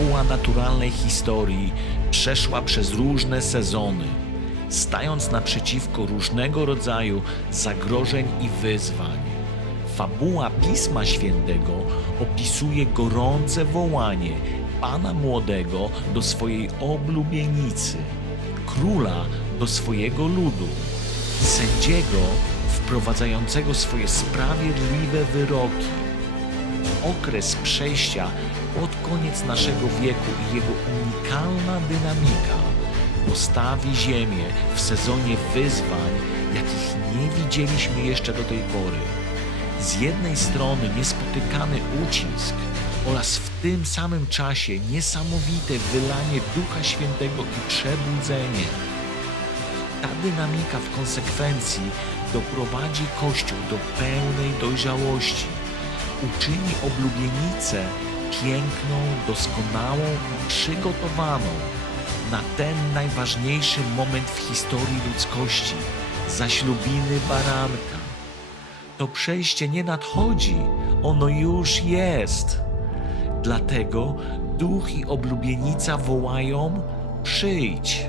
fabuła naturalnej historii przeszła przez różne sezony, stając naprzeciwko różnego rodzaju zagrożeń i wyzwań. Fabuła Pisma Świętego opisuje gorące wołanie Pana Młodego do swojej oblubienicy, króla do swojego ludu, sędziego wprowadzającego swoje sprawiedliwe wyroki. Okres przejścia pod koniec naszego wieku i jego unikalna dynamika postawi Ziemię w sezonie wyzwań, jakich nie widzieliśmy jeszcze do tej pory. Z jednej strony niespotykany ucisk oraz w tym samym czasie niesamowite wylanie Ducha Świętego i przebudzenie. Ta dynamika w konsekwencji doprowadzi Kościół do pełnej dojrzałości. Uczyni oblubienicę piękną, doskonałą i przygotowaną na ten najważniejszy moment w historii ludzkości zaślubiny baranka. To przejście nie nadchodzi, ono już jest. Dlatego duch i oblubienica wołają: przyjdź.